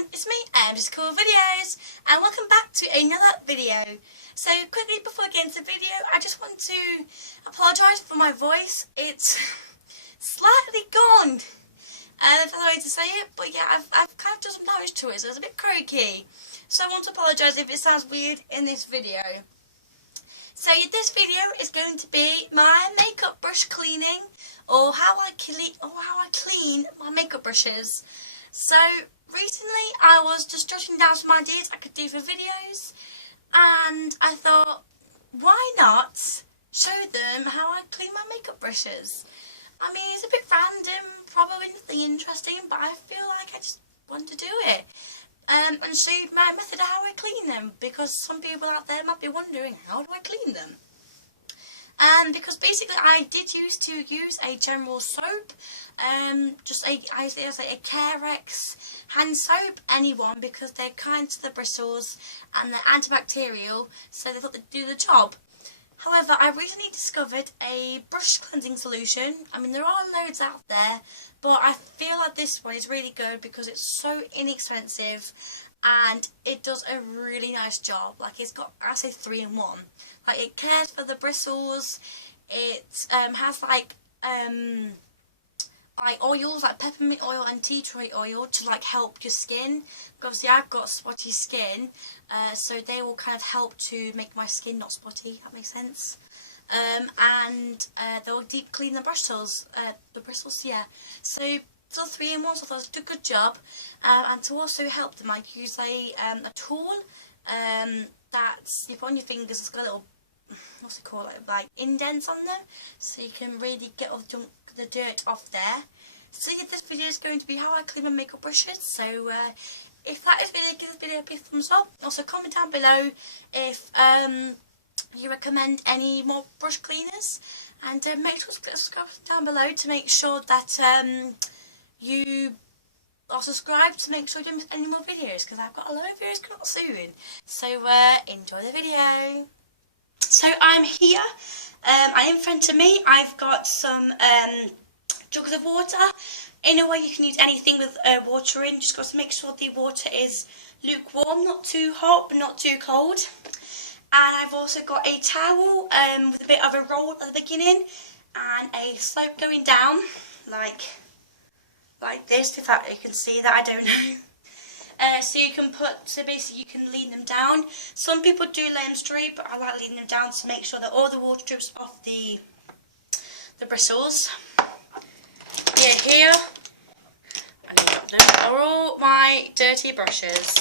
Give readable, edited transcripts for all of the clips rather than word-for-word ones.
everyone, it's me, Emzies Cool Videos, and welcome back to another video. So quickly before I get into the video, I just want to apologise for my voice. It's slightly gone, that's the way to say it, but yeah, I've kind of done some damage to it, so it's a bit croaky. So I want to apologise if it sounds weird in this video. So this video is going to be my makeup brush cleaning, or how I clean my makeup brushes. So recently I was just jotting down some ideas I could do for videos, and I thought, why not show them how I clean my makeup brushes? I mean, it's a bit random, probably nothing interesting, but I feel like I just want to do it. And show you my method of how I clean them, because some people out there might be wondering, how do I clean them? Because basically I did used to use a general soap, just a Carex hand soap, anyone, because they're kind to the bristles and they're antibacterial, so they thought they'd do the job. However, I recently discovered a brush cleansing solution. I mean, there are loads out there, but I feel like this one is really good because it's so inexpensive and it does a really nice job. Like, it's got, I say, 3-in-1. Like, it cares for the bristles. It has like oils like peppermint oil and tea tree oil to like help your skin. Obviously, I've got spotty skin, so they will kind of help to make my skin not spotty. That makes sense. And they'll deep clean the bristles. Yeah. So 3-in-1, so I did a good job. And to also help them, I use a tool that's you put on your fingers. It's got a little, what's it called, like indents on them, so you can really get all the dirt off there. So yeah, this video is going to be how I clean my makeup brushes. So if that is really, give this video a big thumbs up. Also comment down below if you recommend any more brush cleaners, and make sure to subscribe down below to make sure that you are subscribed, to make sure you don't miss any more videos, because I've got a lot of videos coming up soon. So enjoy the video. So I'm here, and in front of me I've got some jugs of water. In a way, you can use anything with water in. Just got to make sure the water is lukewarm, not too hot but not too cold. And I've also got a towel with a bit of a roll at the beginning and a slope going down like this, if that you can see that, I don't know. So you can basically you can lean them down. Some people do lay them straight, but I like leaning them down to make sure that all the water drips off the bristles. Here, I need to drop them, are all my dirty brushes.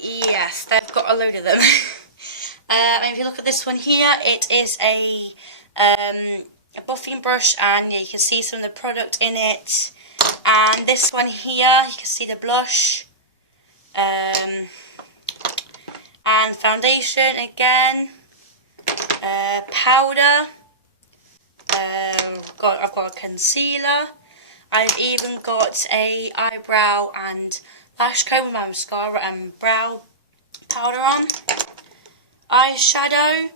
Yes, they've got a load of them. And if you look at this one here, it is a buffing brush, and yeah, you can see some of the product in it. And this one here, you can see the blush. And foundation again, powder, I've got a concealer, I've even got a eyebrow and lash comb with my mascara and brow powder on, eyeshadow,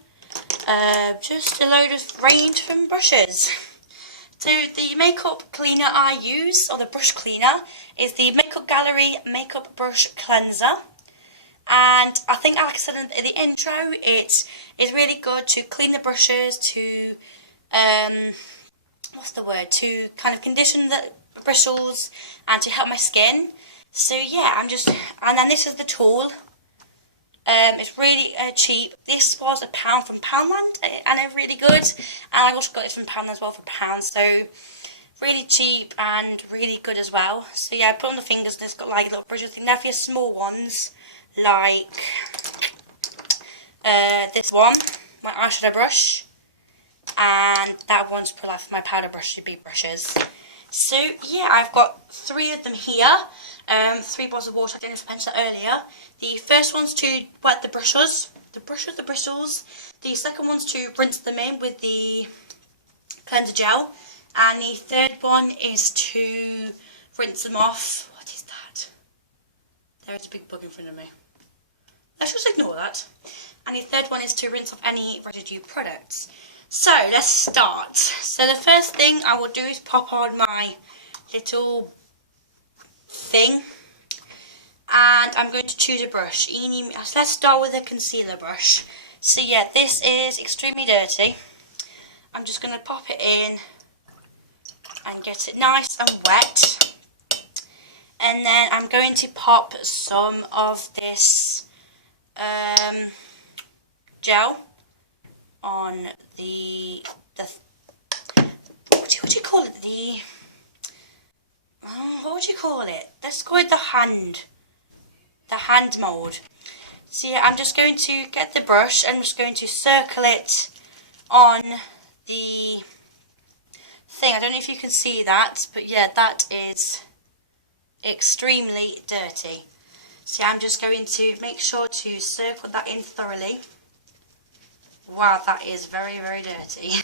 just a load of range from brushes. So the makeup cleaner I use, or the brush cleaner, is the Makeup Gallery Makeup Brush Cleanser. And I think, like I said in the intro, it is really good to clean the brushes, to, to kind of condition the bristles and to help my skin. So yeah, and then this is the tool. It's really cheap. This was £1 from Poundland, and it's really good. And I also got it from Poundland as well for £1, so really cheap and really good as well. So yeah, I put on the fingers, and it's got like a little brush thing. Now for your small ones, like this one, my eyeshadow brush, and that one's for like my powder brush, big brushes. So yeah, I've got 3 of them here. 3 bottles of water. I didn't mention that earlier. The first one's to wet the bristles. The bristles. The second one's to rinse them in with the cleanser gel. And the third one is to rinse them off. What is that? There is a big bug in front of me. Let's just ignore that. And the third one is to rinse off any residue products. So let's start. So the first thing I will do is pop on my little thing. And I'm going to choose a brush. Let's start with a concealer brush. So yeah, this is extremely dirty. I'm just going to pop it in and get it nice and wet. And then I'm going to pop some of this gel on the what do you call it? What would you call it? Let's call it the hand mold. So yeah, I'm just going to get the brush and I'm just going to circle it on the thing. I don't know if you can see that, but yeah, that is extremely dirty. So yeah, I'm just going to make sure to circle that in thoroughly. Wow, that is very, very dirty.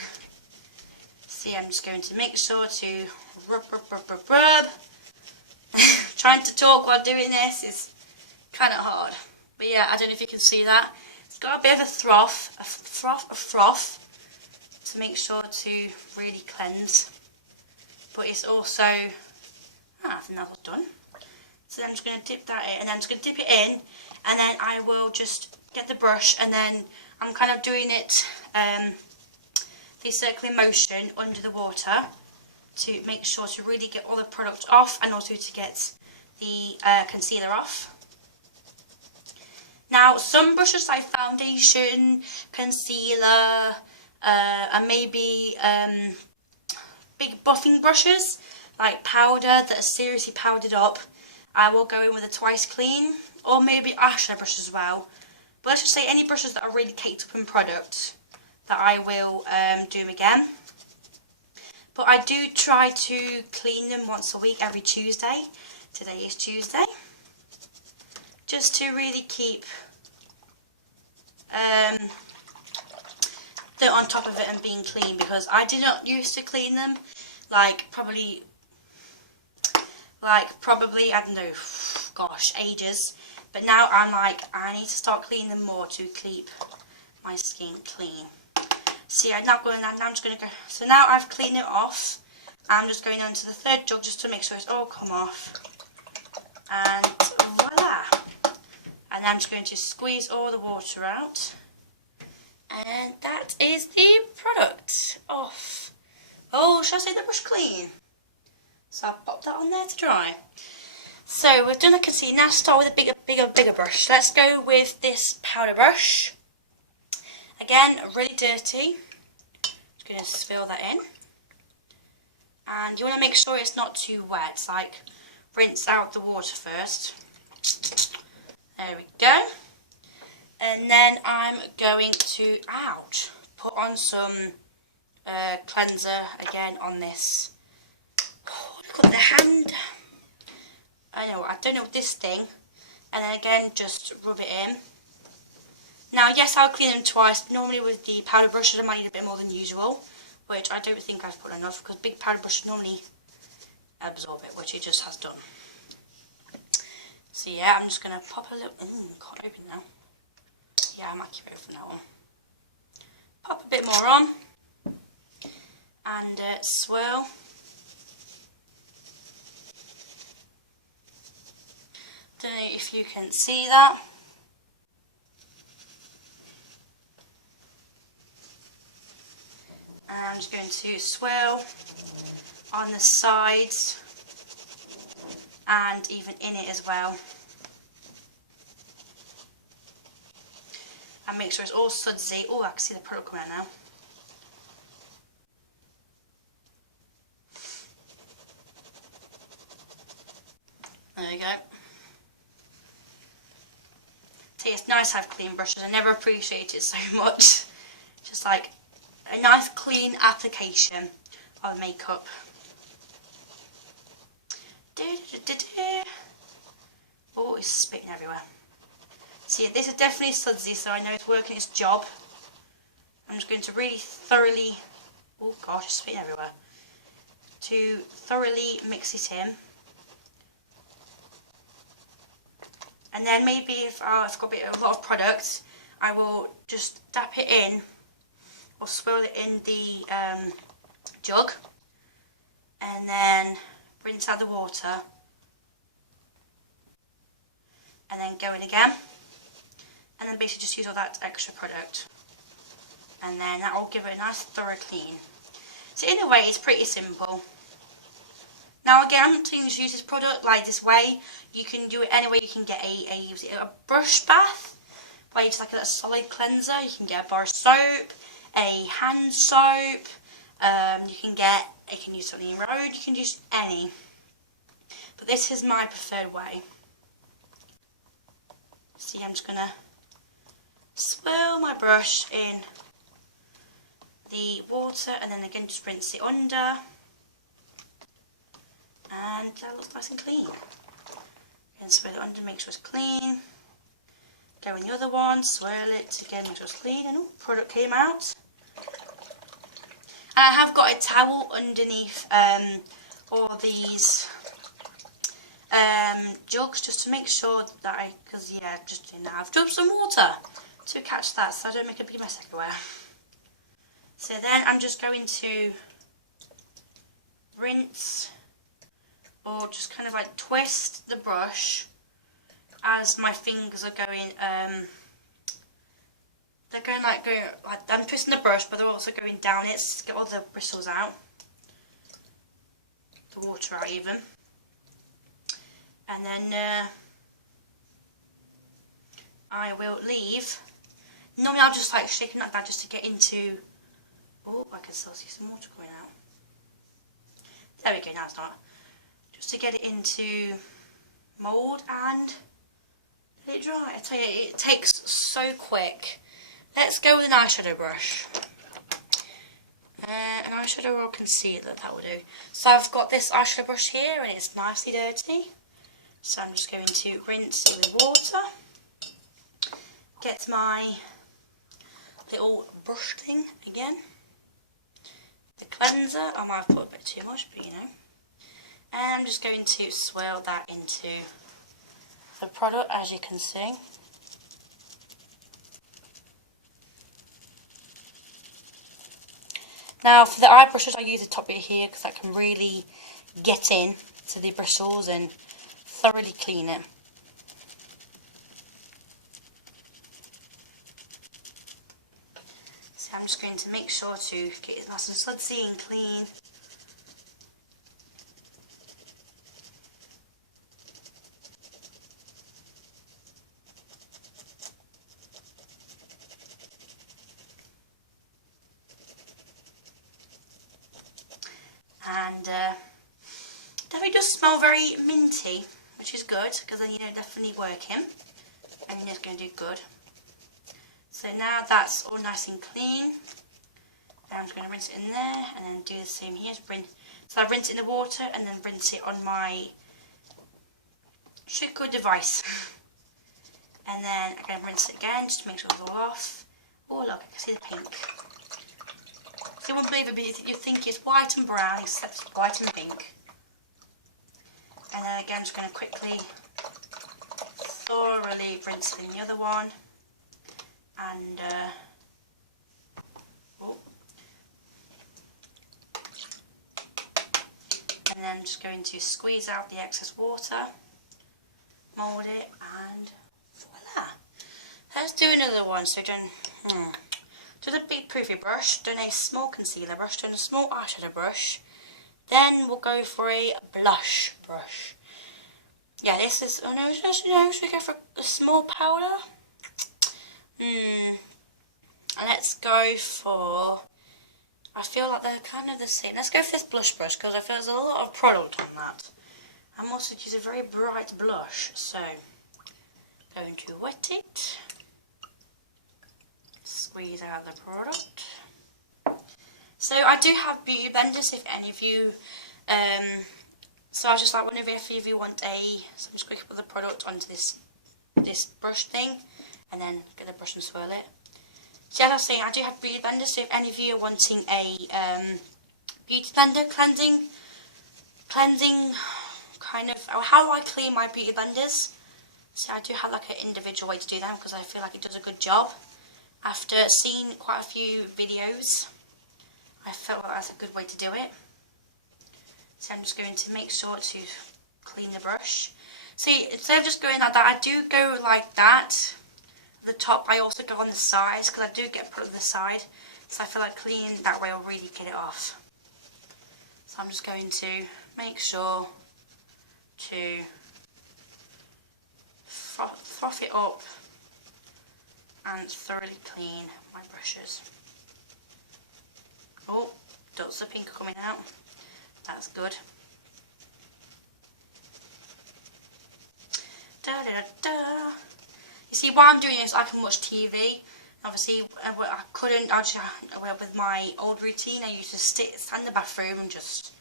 So yeah, I'm just going to make sure to rub. Trying to talk while doing this is kind of hard. But yeah, I don't know if you can see that. It's got a bit of a froth to make sure to really cleanse. But it's also, I think that's done. So then I'm just going to dip that in, and then I'm just going to dip it in, and then I will just get the brush, and then I'm kind of doing it, the circling motion under the water to make sure to really get all the product off, and also to get the concealer off. Now, some brushes like foundation, concealer, and maybe big buffing brushes like powder that are seriously powdered up, I will go in with a twice clean, or maybe eyeshadow brush as well. But let's just say any brushes that are really caked up in product, that I will do them again. But I do try to clean them once a week, every Tuesday. Today is Tuesday. Just to really keep dirt on top of it and being clean, because I did not used to clean them like probably I don't know, gosh, ages. But now I'm like, I need to start cleaning them more to keep my skin clean. So yeah, now I'm just going to go. So now I've cleaned it off. I'm just going on to the third jug just to make sure it's all come off. And voila. And I'm just going to squeeze all the water out. And that is the product off. Oh, shall I say the brush clean? So I'll pop that on there to dry. So we've done a concealer. Now start with a bigger brush. Let's go with this powder brush. Again, really dirty. Just going to fill that in. And you want to make sure it's not too wet. Like, rinse out the water first. There we go. And then I'm going to, put on some cleanser again on this. Look at the hand. I don't know this thing. And then again, just rub it in. Now, yes, I'll clean them twice. But normally with the powder brushes, I might need a bit more than usual, which I don't think I've put enough, because big powder brushes normally absorb it, which it just has done. So yeah, I'm just going to pop a little, can't open now. Yeah, I might keep it from now on. Pop a bit more on, and swirl. Don't know if you can see that. And I'm just going to swirl on the sides and even in it as well. And make sure it's all sudsy. Oh, I can see the product coming out now. There you go. See, it's nice to have clean brushes. I never appreciate it so much. Just like a nice clean application of makeup. Oh, it's spitting everywhere. See, this is definitely sudsy, so I know it's working its job. I'm just going to really thoroughly, oh gosh, it's spitting everywhere, to thoroughly mix it in. And then maybe if I've got a lot of product, I will just dap it in, or swirl it in the jug, and then rinse out the water. and then go in again, and then basically just use all that extra product, and then that will give it a nice thorough clean. So in a way it's pretty simple. Now again, I'm not telling you to use this product like this way. You can do it any way. You can get a brush bath, where you just like a solid cleanser. You can get a bar of soap, a hand soap. You can use something in road. You can use any. But this is my preferred way. See, I'm just gonna swirl my brush in the water, and then again just rinse it under. And that looks nice and clean. Again, swirl it under, make sure it's clean. Go in the other one, swirl it again, make sure it's clean, and product came out. And I have got a towel underneath all these jugs, just to make sure that I've dropped some water to catch that, so I don't make a big mess everywhere. So then I'm just going to rinse, or just kind of like twist the brush as my fingers are going, I'm twisting the brush, but they're also going down it to get all the bristles out, the water out even. And then I will leave. Normally I'll just like shake it like that just to get into, oh, I can still see some water coming out. There we go, now it's not. Just to get it into mould and let it dry. I tell you, it takes so quick. Let's go with an eyeshadow brush. An eyeshadow or concealer, that will do. So I've got this eyeshadow brush here, and it's nicely dirty. So I'm just going to rinse it with water. Get my little brush thing again. The cleanser, I might have put a bit too much, but you know. And I'm just going to swirl that into the product, as you can see. Now for the eye brushes, I use the top bit here because I can really get in to the bristles and thoroughly clean it. So I'm just going to make sure to get it nice and sudsy and clean. And definitely does smell very minty, which is good, because then definitely working, and it's going to do good. So now that's all nice and clean, and I'm just going to rinse it in there, and then do the same here. So I rinse it in the water, and then rinse it on my Sugar device, and then I'm going to rinse it again just to make sure it's all off. Oh look, I can see the pink. So you won't believe it, but you think it's white and brown, except it's white and pink. And then again, I'm just going to quickly, thoroughly rinse it in the other one. And, and then I'm just going to squeeze out the excess water, mould it, and voila. Let's do another one. So do the big poofy brush, then a small concealer brush, then a small eyeshadow brush. Then we'll go for a blush brush. Yeah, this is, oh no, should we go for a small powder? Let's go for, I feel like they're kind of the same. Let's go for this blush brush, because I feel there's a lot of product on that. I'm also using a very bright blush, so going to wet it. Squeeze out the product. So I do have beauty blenders if any of you, so I was just like, whenever if you want so I'm just going to put the product onto this brush thing, and then get the brush and swirl it. So as I was saying, I do have beauty blenders, so if any of you are wanting a beauty blender cleansing kind of, how do I clean my beauty blenders? So I do have like an individual way to do that, because I feel like it does a good job. After seeing quite a few videos, I felt like that's a good way to do it. So I'm just going to make sure to clean the brush. See, instead of just going like that, I do go like that. The top, I also go on the sides because I do get put on the side. So I feel like cleaning that way will really get it off. So I'm just going to make sure to froth it up and thoroughly clean my brushes. Oh, dots of pink are coming out. That's good. Da da da. You see, what I'm doing is I can watch TV. Obviously, I couldn't. With my old routine, I used to stand in the bathroom and just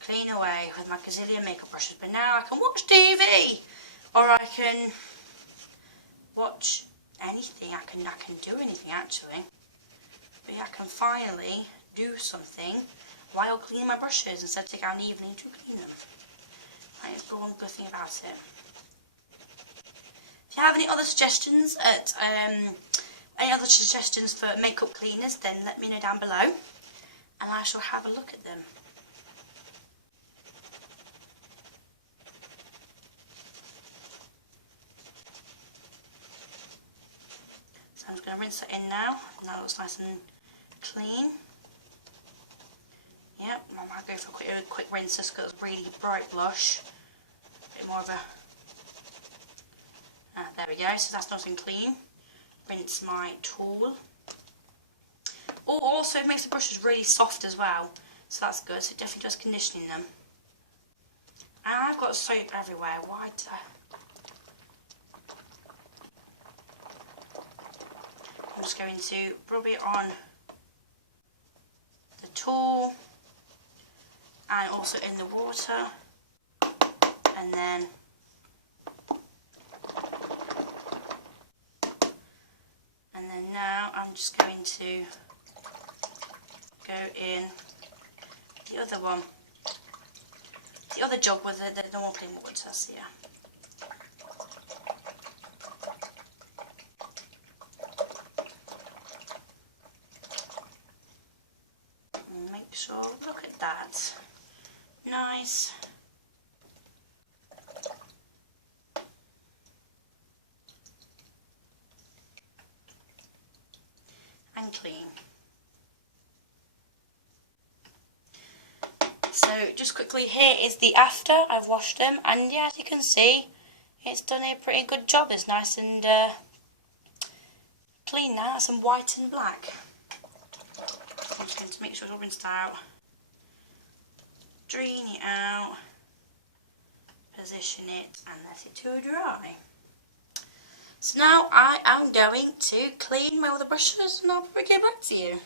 clean away with my gazillion makeup brushes. But now I can watch TV, or I can watch anything. I can do anything actually. But yeah, I can finally do something while cleaning my brushes instead of taking out an evening to clean them. That is the one good thing about it. If you have any other suggestions for makeup cleaners, then let me know down below and I shall have a look at them. So I'm just going to rinse it in now, and that looks nice and clean. Yep, I might go for a quick rinse just because it's really bright blush. A bit more of a... there we go, so that's nice and clean. Rinse my tool. Oh, also it makes the brushes really soft as well, so that's good. So it definitely does conditioning them. And I've got soap everywhere. Why did I... I'm just going to rub it on the tool and also in the water, and then now I'm just going to go in the other one, the other jug with the normal plain water. So yeah. Make sure, look at that, nice. And clean. So just quickly, here is the after. I've washed them, and yeah, as you can see, it's done a pretty good job. It's nice and clean now. That's some white and black. I'm just going to make sure it's all rinsed out, drain it out, position it, and let it to dry. So now I am going to clean my other brushes and I'll probably get back to you.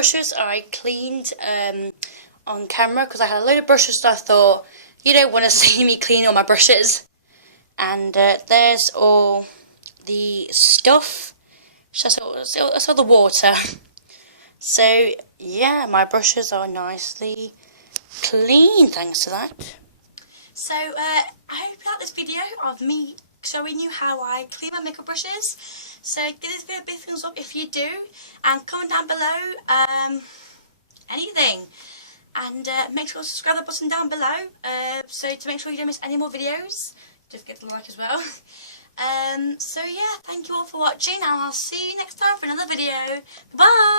brushes I cleaned on camera because I had a load of brushes that I thought you don't want to see me clean all my brushes. And there's all the stuff. That's all the water. So yeah, my brushes are nicely clean thanks to that. So I hope you like this video of me showing you how I clean my makeup brushes. So give this video a big thumbs up if you do, and comment down below anything, and make sure to subscribe the button down below so to make sure you don't miss any more videos. Don't forget to like as well. So yeah, thank you all for watching, and I'll see you next time for another video. Bye.